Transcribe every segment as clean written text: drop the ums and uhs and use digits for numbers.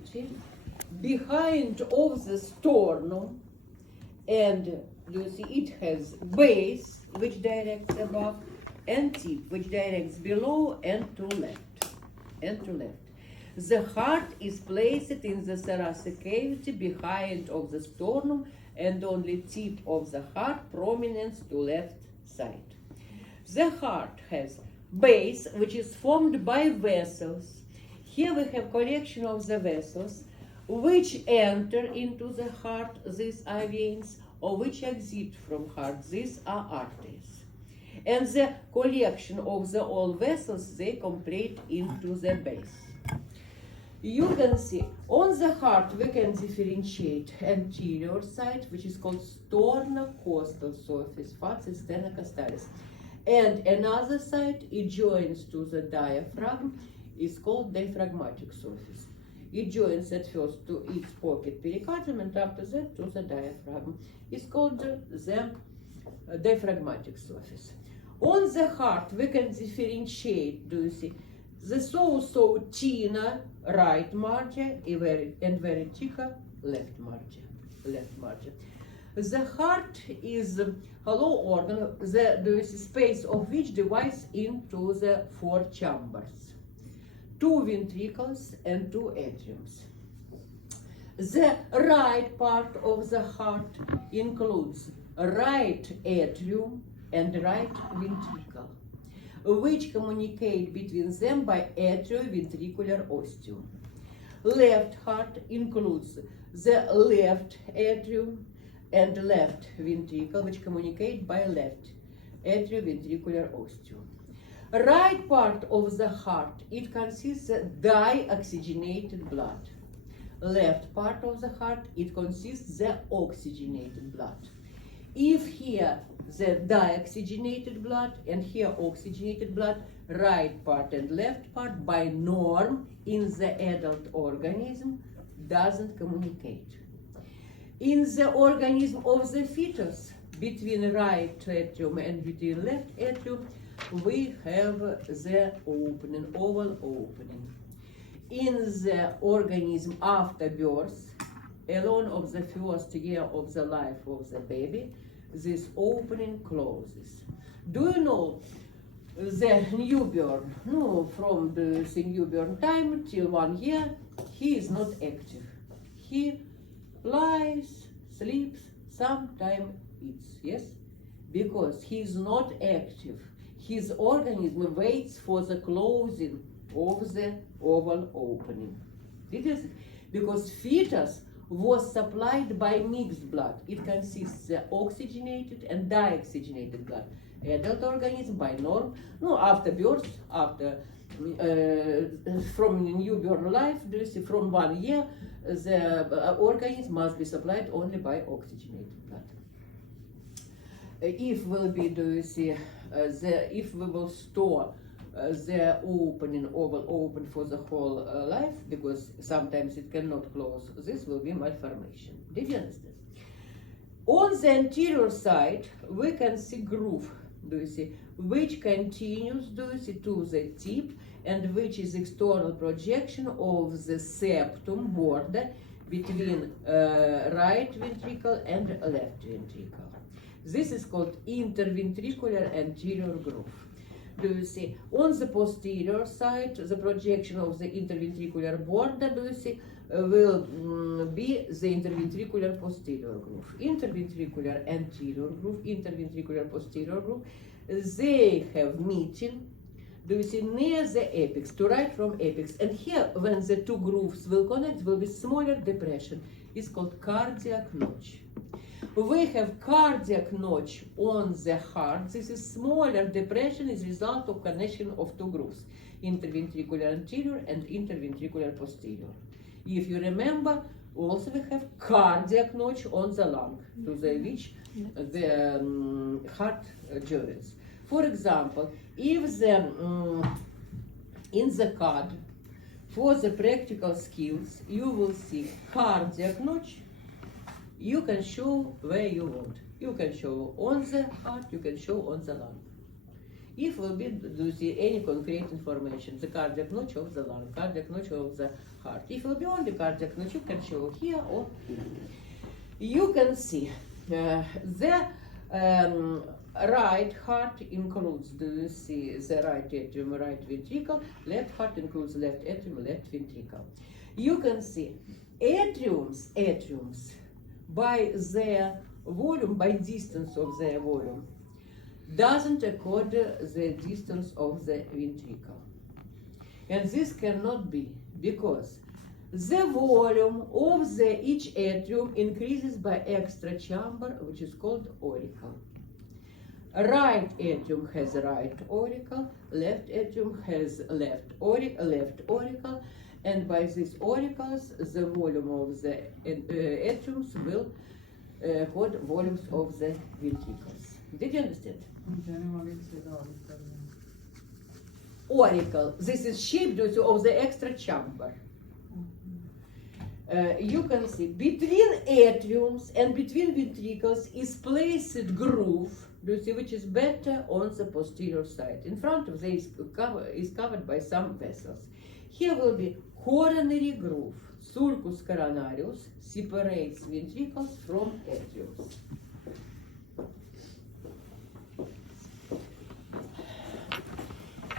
cavity behind of the sternum, and you see it has base which directs above and tip which directs below and to left. The heart is placed in the thoracic cavity behind of the sternum, and only tip of the heart prominence to left side. The heart has base which is formed by vessels. Here we have collection of the vessels which enter into the heart, these are veins, or which exit from heart, these are arteries. And the collection of the all vessels, they complete into the base. You can see on the heart we can differentiate anterior side, which is called sternocostal surface, facet sternocostallis, and another side it joins to the diaphragm, is called diaphragmatic surface. It joins at first to its pocket pericardium, and after that to the diaphragm. It's called the diaphragmatic surface. On the heart we can differentiate, do you see, the so thinner right margin and very thicker left margin. The heart is a hollow organ, the space of which divides into the 4 chambers, 2 ventricles and 2 atriums. The right part of the heart includes right atrium and right ventricle, which communicate between them by atrioventricular ostium. Left heart includes the left atrium and left ventricle, which communicate by left atrioventricular ostium. Right part of the heart, it consists of dioxygenated blood. Left part of the heart, it consists the oxygenated blood. If here the dioxygenated blood and here oxygenated blood, right part and left part by norm in the adult organism doesn't communicate. In the organism of the fetus, between right atrium and between left atrium, we have the opening, oval opening. In the organism after birth, alone of the first year of the life of the baby, this opening closes. Do you know the newborn? No, from the newborn time till 1 year, he is not active. He lies, sleeps, sometimes eats, yes? Because he is not active. His organism waits for the closing of the oval opening. It is because fetus was supplied by mixed blood. It consists of oxygenated and deoxygenated blood. Adult organism by norm, no, after birth, after from newborn life, from 1 year, the organism must be supplied only by oxygenated blood. If will be, if we will store the opening, oval open for the whole life, because sometimes it cannot close, this will be malformation. Did you understand? On the anterior side, we can see groove, which continues, to the tip, and which is external projection of the septum border between right ventricle and left ventricle. This is called interventricular anterior groove. Do you see? On the posterior side, the projection of the interventricular border, will be the interventricular posterior groove. Interventricular anterior groove, interventricular posterior groove, they have meeting, near the apex, to right from apex. And here, when the 2 grooves will connect, will be smaller depression. It's called cardiac notch. We have cardiac notch on the heart. This is smaller depression as a result of connection of 2 grooves, interventricular anterior and interventricular posterior. If you remember, also we have cardiac notch on the lung, to the which the heart joins. For example, if the in the card for the practical skills, you will see cardiac notch. You can show where you want. You can show on the heart, you can show on the lung. if will be, do you see any concrete information, the cardiac notch of the lung, cardiac notch of the heart. If will be only cardiac notch, you can show here or here. You can see the right heart includes, do you see the right atrium, right ventricle, left heart includes left atrium, left ventricle. You can see atriums by their volume, by distance of their volume, doesn't accord the distance of the ventricle. And this cannot be, because the volume of each atrium increases by extra chamber, which is called auricle. Right atrium has right auricle, left atrium has left auricle, and by these auricles, the volume of the atriums will code volumes of the ventricles. Did you understand? Auricle. This is shape of the extra chamber. You can see between atriums and between ventricles is placed groove, do you see, which is better on the posterior side. In front of this is covered by some vessels. Here will be coronary groove. Sulcus coronarius separates ventricles from atriums.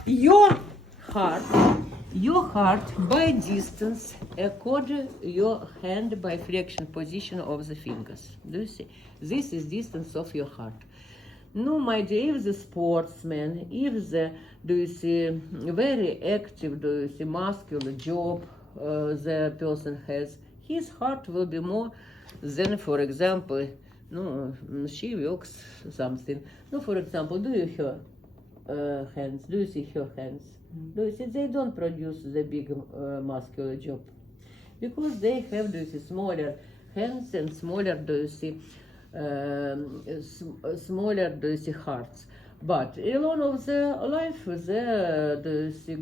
Your heart by distance accord your hand by flexion position of the fingers. Do you see? This is distance of your heart. No, my dear, if the sportsman, if the, do you see, very active, do you see, muscular job the person has, his heart will be more than, for example, no, she works something. No, for example, do you hear hands? Do you see her hands? Do you see? They don't produce the big muscular job because they have, do you see, smaller hands and smaller, do you see, smaller, do you see, hearts. But along of the life, the, do you see,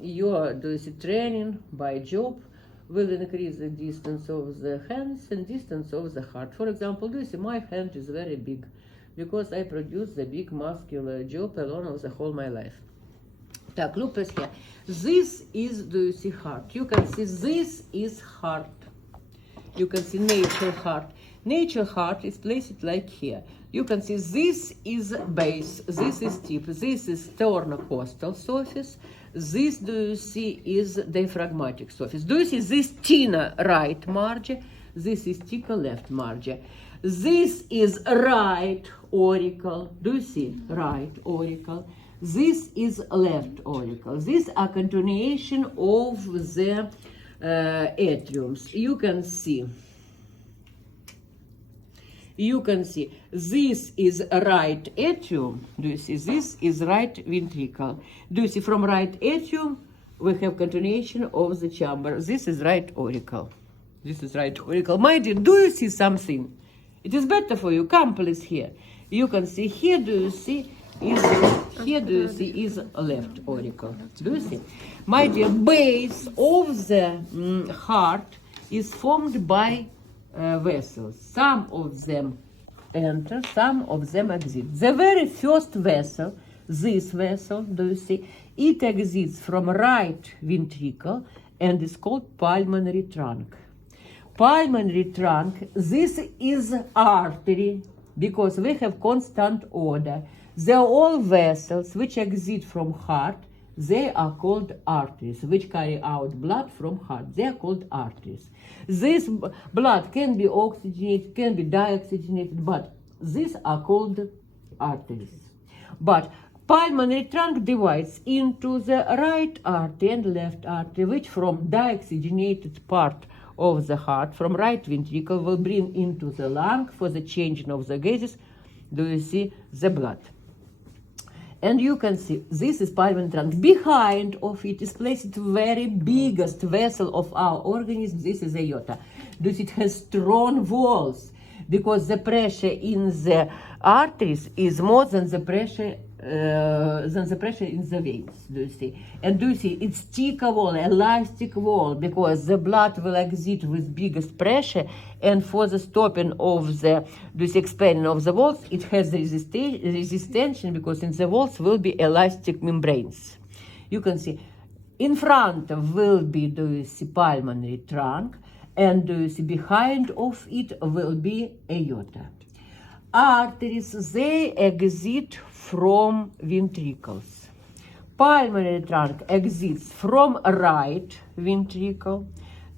your, do you see, training by job will increase the distance of the hands and distance of the heart. For example, do you see, my hand is very big because I produce the big muscular job along of the whole my life. Так, look here. This is, do you see, heart? You can see this is heart. You can see nature heart. Nature heart is placed like here. You can see this is base, this is tip, this is sternocostal surface, this, do you see, is diaphragmatic surface. Do you see this tena right margin, this is tica left margin. This is right auricle, do you see, right auricle. This is left auricle. These are continuation of the atriums. You can see this is right atrium. Do you see? This is right ventricle. Do you see? From right atrium we have continuation of the chamber. This is right auricle. This is right auricle. My dear, do you see something? It is better for you. Come please here. You can see here. Do you see? Here, do you see, is left auricle. Do you see? My dear, base of the heart is formed by vessels. Some of them enter, some of them exit. The very first vessel, this vessel, do you see, it exits from right ventricle and is called pulmonary trunk. Pulmonary trunk, this is artery, because we have constant order. They are all vessels which exit from heart. They are called arteries, which carry out blood from heart. They are called arteries. This blood can be oxygenated, can be deoxygenated, but these are called arteries. But pulmonary trunk divides into the right artery and left artery, which from deoxygenated part of the heart, from right ventricle, will bring into the lung for the changing of the gases. Do you see the blood? And you can see this is pulmonary trunk. Behind of it is placed very biggest vessel of our organism. This is aorta. This it has strong walls because the pressure in the arteries is more than the pressure than the pressure in the veins, do you see? And do you see, it's thicker wall, elastic wall, because the blood will exit with biggest pressure, and for the stopping of the, do you see, expanding of the walls, it has resistance, because in the walls will be elastic membranes. You can see, in front will be, do you see, pulmonary trunk, and do you see, behind of it will be aorta. Arteries, they exit from ventricles. Pulmonary trunk exits from right ventricle.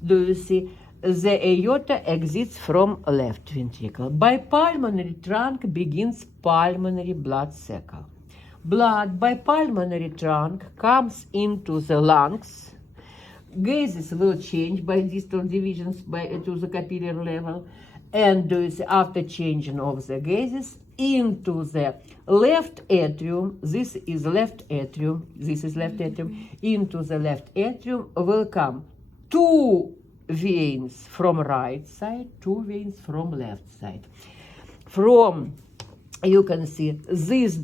Do you see? The aorta exits from left ventricle. By pulmonary trunk begins pulmonary blood cycle. Blood by pulmonary trunk comes into the lungs. Gases will change by distal divisions to the capillary level. And after changing of the gases into the left atrium, this is left atrium, this is left atrium, into the left atrium will come 2 veins from right side, 2 veins from left side. From, you can see, this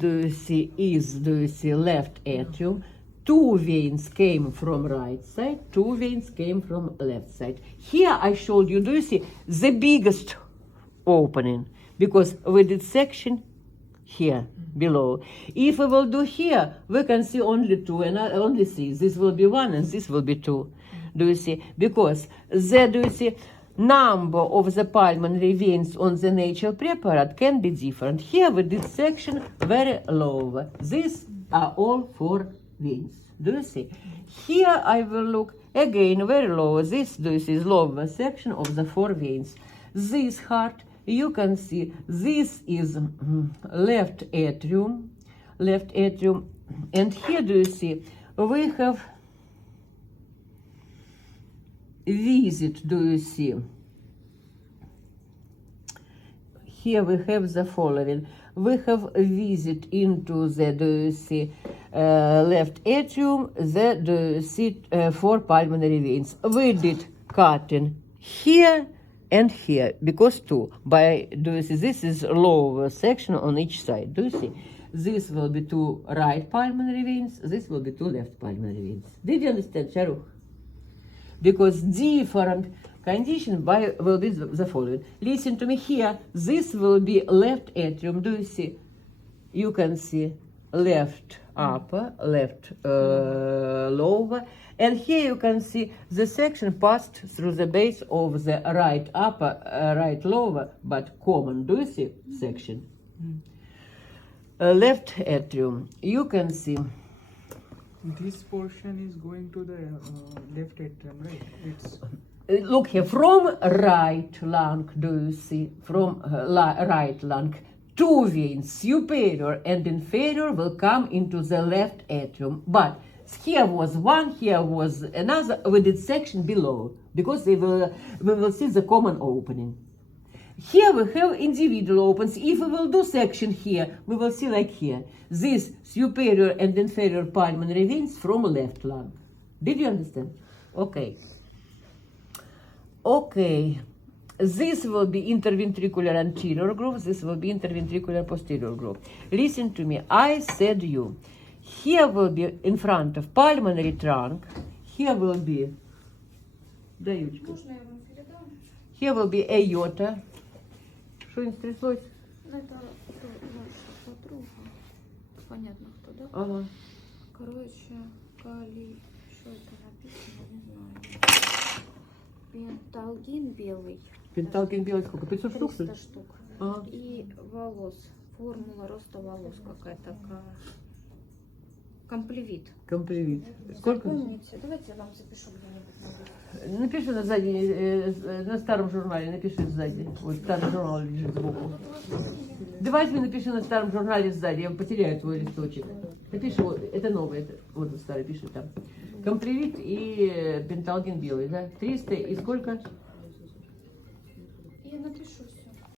is left atrium. 2 veins came from right side, 2 veins came from left side. Here I showed you, do you see, the biggest opening, because we did section here below. If we will do here, we can see only 2 and only 3. This will be 1 and this will be 2. Do you see? Because the, do you see, number of the pulmonary veins on the natural preparat can be different. Here we did section very low. These are all 4 veins. Do you see? Here I will look again very low. This is lower section of the 4 veins. This heart, you can see, this is left atrium, and here do you see, we have visit, do you see? Here we have the following. We have visit into the, do you see, left atrium, the, do you see, 4 pulmonary veins. We did cutting here and here, because 2. By, do you see, this is lower section on each side. Do you see? This will be 2 right pulmonary veins, this will be 2 left pulmonary veins. Did you understand, Shahrukh? Because different condition will be the following. Listen to me here. This will be left atrium. Do you see? You can see left upper, left lower. And here you can see the section passed through the base of the right upper, right lower, but common. Do you see section? Left atrium. You can see. This portion is going to the left atrium, right? It's look here, from right lung, do you see? From right lung, 2 veins, superior and inferior, will come into the left atrium. But here was 1, here was another. We did section below, because we will see the common opening. Here we have individual opens. If we will do section here, we will see like here. This superior and inferior pulmonary veins from left lung. Did you understand? Okay. Okay. This will be interventricular anterior groove. This will be interventricular posterior groove. Listen to me. I said you. Here will be in front of pulmonary trunk. Here will be. Here will be aorta. Что не стряслось? Ну, это наша подруга. Понятно, кто, да? Ага. Короче, калий. Что это написано? Не знаю. Пенталгин белый. Пенталгин белый сколько? 500 штук? 300 штук. Ага. И волос. Формула роста волос какая-то такая. Комплевит. Комплевит. Сколько? Запомните. Давайте я вам запишу где-нибудь. Напиши на сзади, на старом журнале, напиши сзади. Вот старый журнал лежит сбоку. Давай мне напиши на старом журнале сзади, я потеряю твой листочек. Напиши, вот, это новое, это, вот старый, пиши там. Комплевит и пенталгин белый, да? 300 и сколько? Я напишу